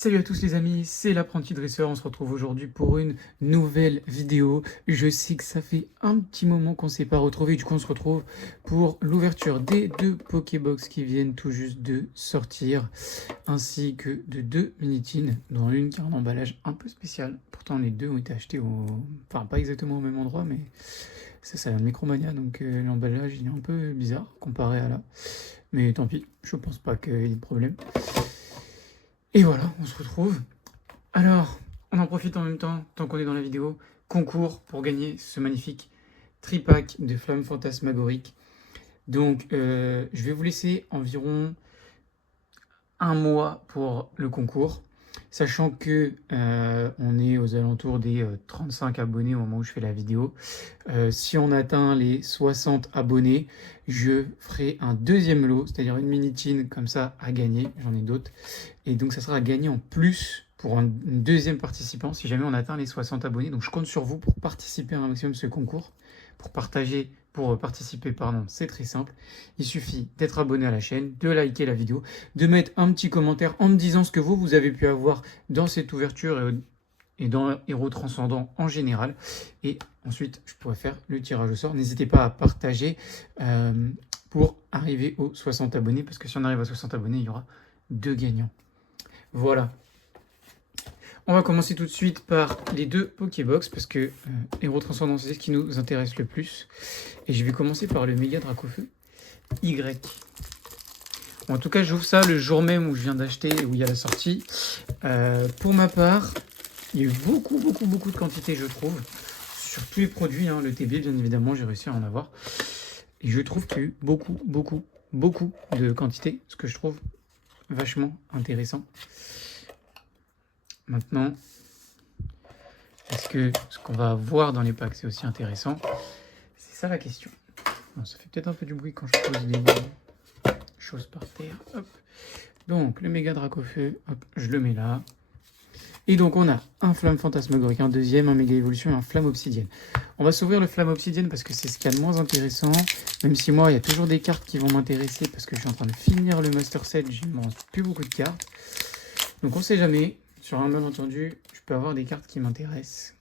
Salut à tous les amis, c'est l'apprenti dresseur, on se retrouve aujourd'hui pour une nouvelle vidéo. Je sais que ça fait un petit moment qu'on ne s'est pas retrouvé, du coup on se retrouve pour l'ouverture des deux Pokébox qui viennent tout juste de sortir, ainsi que de deux Minitines, dont une qui a un emballage un peu spécial. Pourtant les deux ont été achetés enfin pas exactement au même endroit, mais ça vient de Micromania, donc l'emballage il est un peu bizarre comparé à là. Mais tant pis, je pense pas qu'il y ait de problème. Et voilà, on se retrouve. Alors, on en profite en même temps, tant qu'on est dans la vidéo, concours pour gagner ce magnifique tripack de flammes fantasmagoriques. Donc, je vais vous laisser environ un mois pour le concours, sachant que on est aux alentours des 35 abonnés au moment où je fais la vidéo. Si on atteint les 60 abonnés, je ferai un deuxième lot, c'est-à-dire une minitine comme ça à gagner, j'en ai d'autres. Et donc ça sera à gagner en plus pour un deuxième participant si jamais on atteint les 60 abonnés. Donc je compte sur vous pour participer à un maximum de ce concours, pour participer, pardon, c'est très simple. Il suffit d'être abonné à la chaîne, de liker la vidéo, de mettre un petit commentaire en me disant ce que vous avez pu avoir dans cette ouverture et dans Héros Transcendant en général. Et ensuite, je pourrais faire le tirage au sort. N'hésitez pas à partager pour arriver aux 60 abonnés, parce que si on arrive à 60 abonnés, il y aura 2 gagnants. Voilà. On va commencer tout de suite par les deux Pokébox, parce que Héros Transcendant, c'est ce qui nous intéresse le plus. Et je vais commencer par le Méga Dracofeu Y. Bon, en tout cas, j'ouvre ça le jour même où je viens d'acheter, où il y a la sortie. Pour ma part, il y a eu beaucoup de quantité, je trouve, sur tous les produits. Le TB, bien évidemment, j'ai réussi à en avoir. Et je trouve qu'il y a eu beaucoup de quantité, ce que je trouve vachement intéressant. Maintenant, est-ce que ce qu'on va voir dans les packs, c'est aussi intéressant? C'est ça la question. Bon, ça fait peut-être un peu du bruit quand je pose des choses par terre. Hop. Donc, le méga Dracofeu, hop, je le mets là. Et donc, on a un flamme fantasmagorique, un deuxième, un méga évolution et un flamme obsidienne. On va s'ouvrir le flamme obsidienne parce que c'est ce qu'il y a de moins intéressant. Même si moi, il y a toujours des cartes qui vont m'intéresser parce que je suis en train de finir le Master Set, il ne me reste plus beaucoup de cartes. Donc, on ne sait jamais. Sur un malentendu, je peux avoir des cartes qui m'intéressent.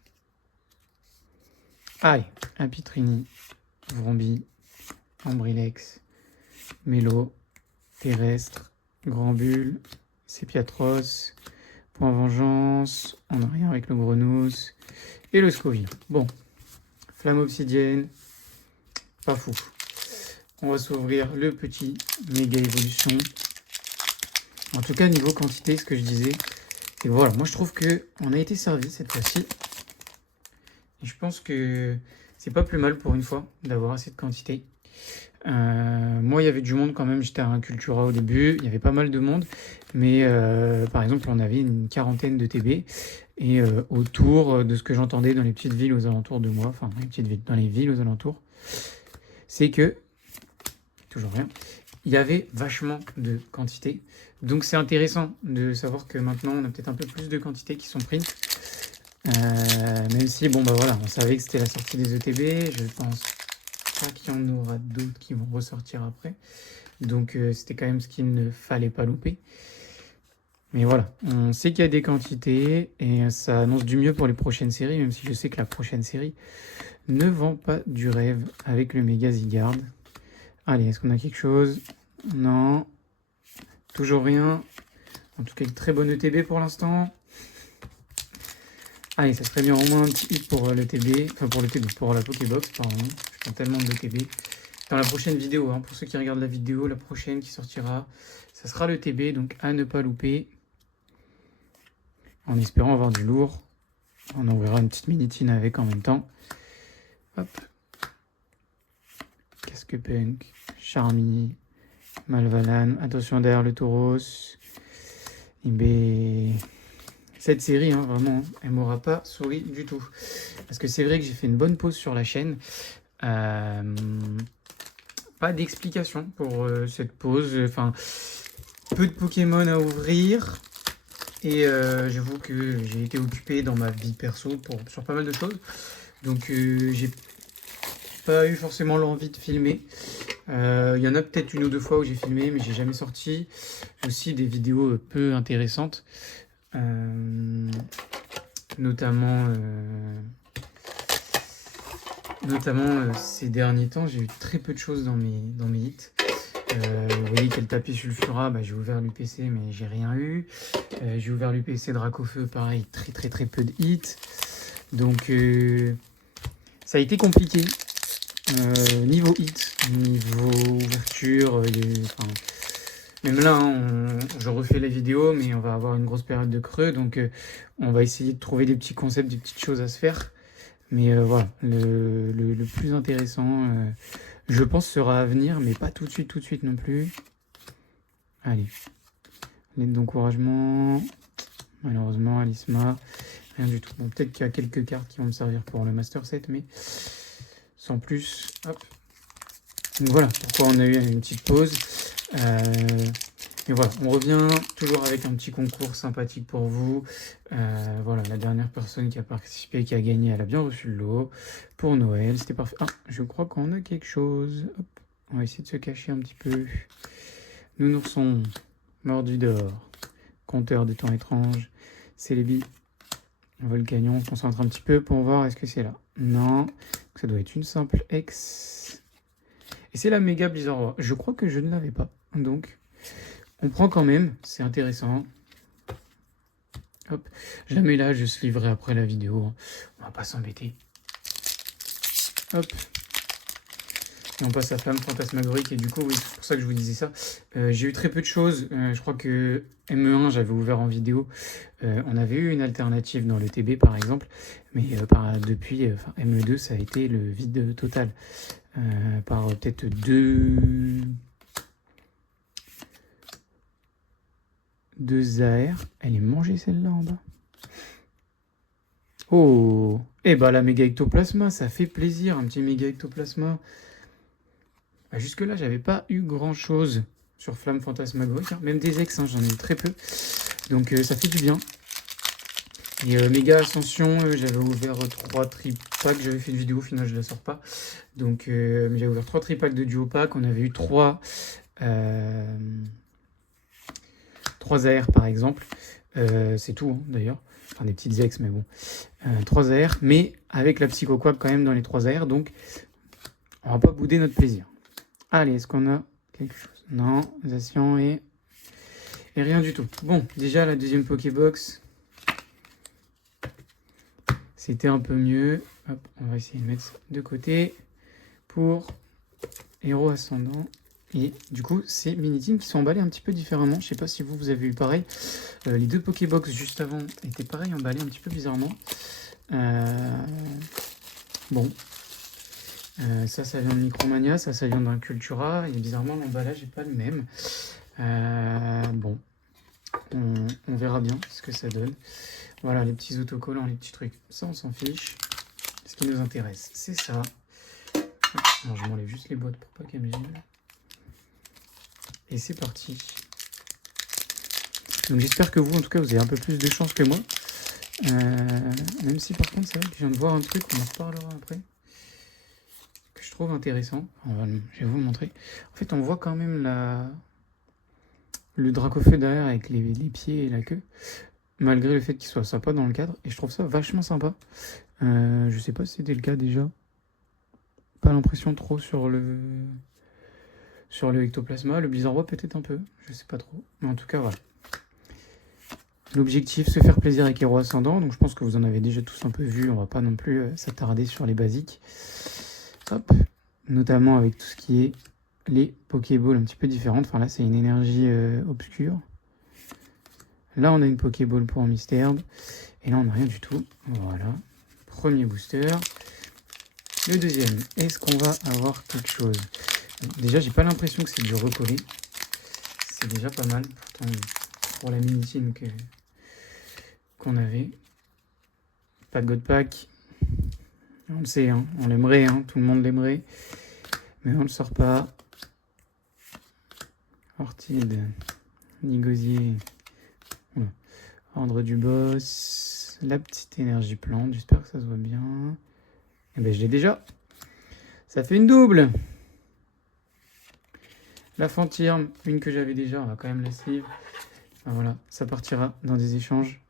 Aïe, Apitrini, Vrombi, Ambrilex, Mélo, Terrestre, Grand Bulle, Sépiatros, Point Vengeance, on n'a rien avec le Grenousse, et le Scoville. Bon, Flamme Obsidienne, pas fou. On va s'ouvrir le petit Méga Évolution. En tout cas, niveau quantité, ce que je disais, et voilà, moi je trouve qu'on a été servi cette fois-ci. Et je pense que c'est pas plus mal pour une fois d'avoir assez de quantité. Moi, il y avait du monde quand même, j'étais à un Cultura au début, il y avait pas mal de monde, mais par exemple, on avait une quarantaine de TB, et autour de ce que j'entendais dans les petites villes aux alentours de moi, enfin dans les villes aux alentours, c'est que, toujours rien, il y avait vachement de quantité. Donc c'est intéressant de savoir que maintenant on a peut-être un peu plus de quantités qui sont prises. Même si, bon bah voilà, on savait que c'était la sortie des ETB, je pense pas qu'il y en aura d'autres qui vont ressortir après. Donc c'était quand même ce qu'il ne fallait pas louper. Mais voilà, on sait qu'il y a des quantités et ça annonce du mieux pour les prochaines séries, même si je sais que la prochaine série ne vend pas du rêve avec le méga Zygarde. Allez, est-ce qu'on a quelque chose? Non. Toujours rien. En tout cas, une très bonne ETB pour l'instant. Allez, ça serait bien au moins un petit hit pour le TB. Enfin, pour le TB, pour la Pokébox, pardon. Je prends tellement de TB. Dans la prochaine vidéo, pour ceux qui regardent la vidéo, la prochaine qui sortira, ça sera le TB, donc à ne pas louper. En espérant avoir du lourd. On ouvrira une petite minitine avec en même temps. Hop. Casque Punk, Charmy, Malvalan, attention derrière le Tauros. Cette série, vraiment, elle m'aura pas souri du tout. Parce que c'est vrai que j'ai fait une bonne pause sur la chaîne. Pas d'explication pour cette pause. Enfin, peu de Pokémon à ouvrir. Et j'avoue que j'ai été occupé dans ma vie perso sur pas mal de choses. Donc j'ai pas eu forcément l'envie de filmer. Il y en a peut-être une ou deux fois où j'ai filmé, mais j'ai jamais sorti. Aussi des vidéos peu intéressantes. Notamment, ces derniers temps, j'ai eu très peu de choses dans mes hits. Vous voyez quel tapis sulfura, j'ai ouvert l'UPC mais j'ai rien eu. J'ai ouvert l'UPC Dracofeu, pareil, très peu de hits. Donc ça a été compliqué. Niveau hit, niveau ouverture, même là, je refais la vidéo, mais on va avoir une grosse période de creux, donc on va essayer de trouver des petits concepts, des petites choses à se faire. Mais voilà, le plus intéressant, je pense, sera à venir, mais pas tout de suite non plus. Allez, lettre d'encouragement, malheureusement, Alisma, rien du tout. Bon, peut-être qu'il y a quelques cartes qui vont me servir pour le Master Set, mais sans plus, hop. Donc voilà, pourquoi on a eu une petite pause. Et voilà, on revient toujours avec un petit concours sympathique pour vous. Voilà, la dernière personne qui a participé, qui a gagné, elle a bien reçu le lot pour Noël. C'était parfait. Ah, je crois qu'on a quelque chose. Hop, on va essayer de se cacher un petit peu. Nounourson, mordu d'or, compteur des temps étranges, Célébi, Volcanion. On se concentre un petit peu pour voir est-ce que c'est là. Non, ça doit être une simple X. Et c'est la méga Blizzard War. Je crois que je ne l'avais pas. Donc, on prend quand même. C'est intéressant. Hop. Jamais là, je se livrerai après la vidéo. On va pas s'embêter. Hop. Et on passe à Flamme Fantasmagorique. Et du coup, oui, c'est pour ça que je vous disais ça. J'ai eu très peu de choses. Je crois que ME1, j'avais ouvert en vidéo. On avait eu une alternative dans le TB, par exemple. Mais depuis ME2, ça a été le vide total. Par peut-être deux AR. Elle est mangée celle-là en bas. Oh. Eh bah la méga ectoplasma, ça fait plaisir, un petit méga ectoplasma. Jusque là j'avais pas eu grand chose sur Flamme Fantasmagorique, même des ex, j'en ai eu très peu. Donc ça fait du bien. Et méga ascension, j'avais ouvert 3 tripacks, j'avais fait une vidéo, au final je la sors pas. Donc j'ai ouvert 3 tripacks de duo pack, on avait eu 3 AR par exemple. C'est tout d'ailleurs, enfin des petites ex mais bon. 3 AR, mais avec la Psycho Quack quand même dans les 3 AR, donc on va pas bouder notre plaisir. Allez, est-ce qu'on a quelque chose? Non, Zacian et rien du tout. Bon, déjà la deuxième Pokébox, c'était un peu mieux. Hop, on va essayer de mettre de côté pour Héros Ascendant. Et du coup, c'est Mini-Team qui sont emballés un petit peu différemment. Je sais pas si vous avez eu pareil. Les deux Pokébox juste avant étaient pareil, emballés un petit peu bizarrement. Bon. Ça vient de Micromania, ça vient d'un Cultura. Et bizarrement, l'emballage n'est pas le même. Bon. On verra bien ce que ça donne. Voilà, les petits autocollants, les petits trucs. Ça, on s'en fiche. Ce qui nous intéresse, c'est ça. Alors, je m'enlève juste les boîtes pour pas qu'elles me gênent. Et c'est parti. Donc j'espère que vous, en tout cas, vous avez un peu plus de chance que moi. Même si par contre, c'est vrai que je viens de voir un truc, on en reparlera après, que je trouve intéressant. Je vais vous le montrer. En fait, on voit quand même le Dracofeu derrière avec les pieds et la queue, malgré le fait qu'il soit sympa dans le cadre. Et je trouve ça vachement sympa. Je sais pas si c'était le cas déjà. Pas l'impression trop sur le ectoplasma. Le Blizzard peut-être un peu, je sais pas trop. Mais en tout cas, voilà. L'objectif, se faire plaisir avec Héros Ascendant. Donc je pense que vous en avez déjà tous un peu vu. On va pas non plus s'attarder sur les basiques. Hop. Notamment avec tout ce qui est les Pokéballs un petit peu différentes. Enfin là, c'est une énergie obscure. Là, on a une Pokéball pour Mystère. Et là, on n'a rien du tout. Voilà. Premier booster. Le deuxième. Est-ce qu'on va avoir quelque chose? Déjà, j'ai pas l'impression que c'est du recollé. C'est déjà pas mal. Pourtant, pour la mini-team qu'on avait. Pas de God Pack. On le sait, hein, on l'aimerait, hein, tout le monde l'aimerait. Mais on le sort pas. Ortide. Nigosier. Oula. Ordre du boss. La petite énergie plante. J'espère que ça se voit bien. Et ben je l'ai déjà. Ça fait une double. La Fantirme, une que j'avais déjà, on va quand même la sleeve. Enfin voilà, ça partira dans des échanges.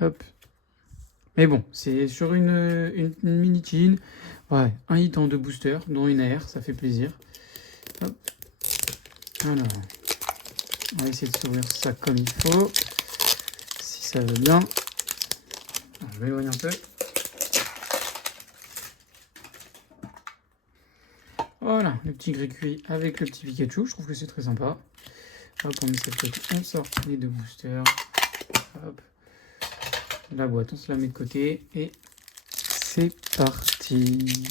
Hop. Mais bon, c'est sur une mini-tine. Ouais, un hit en 2 boosters, dont une AR, ça fait plaisir. Hop. Alors, on va essayer de s'ouvrir ça comme il faut. Si ça veut bien. Alors, je m'éloigne un peu. Voilà, le petit gris cuit avec le petit Pikachu. Je trouve que c'est très sympa. Hop, on met cette côté, on sort les 2 boosters. Hop. La boîte, on se la met de côté. Et c'est parti.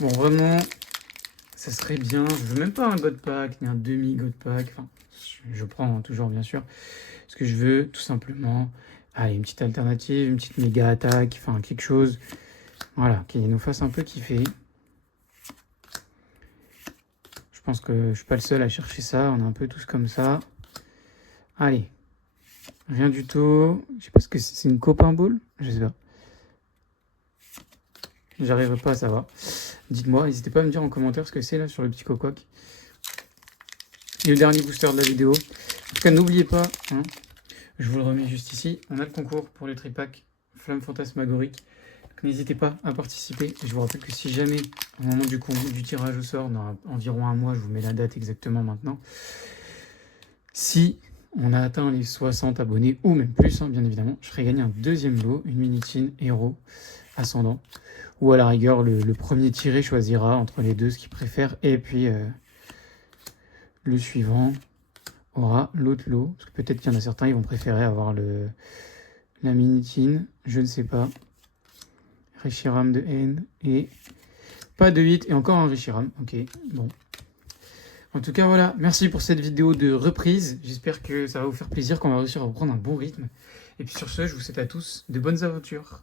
Bon, vraiment, ça serait bien. Je veux même pas un God Pack, ni un demi-God Pack. Enfin, je prends toujours, bien sûr. Ce que je veux, tout simplement, allez, une petite alternative, une petite méga attaque, enfin, quelque chose, voilà, qui nous fasse un peu kiffer. Je pense que je suis pas le seul à chercher ça. On est un peu tous comme ça. Allez. Rien du tout. Je sais pas ce que c'est. C'est une copain ball? Je sais pas. J'arriverai pas à savoir. Dites-moi, n'hésitez pas à me dire en commentaire ce que c'est là sur le petit cococ. Et le dernier booster de la vidéo. En tout cas, n'oubliez pas, hein, je vous le remets juste ici. On a le concours pour les tripacks Flamme Fantasmagorique. N'hésitez pas à participer. Je vous rappelle que si jamais, au moment du tirage au sort, dans environ un mois, je vous mets la date exactement maintenant, si on a atteint les 60 abonnés, ou même plus, hein, bien évidemment, je ferai gagner un deuxième lot, une mini-tine héros ascendant. Ou à la rigueur, le premier tiré choisira entre les deux ce qu'il préfère. Et puis, le suivant aura l'autre lot. Parce que peut-être qu'il y en a certains, ils vont préférer avoir la mini-tine. Je ne sais pas. Reshiram de N et pas de 8 et encore un Reshiram. Ok, bon. En tout cas, voilà. Merci pour cette vidéo de reprise. J'espère que ça va vous faire plaisir, qu'on va réussir à reprendre un bon rythme. Et puis sur ce, je vous souhaite à tous de bonnes aventures.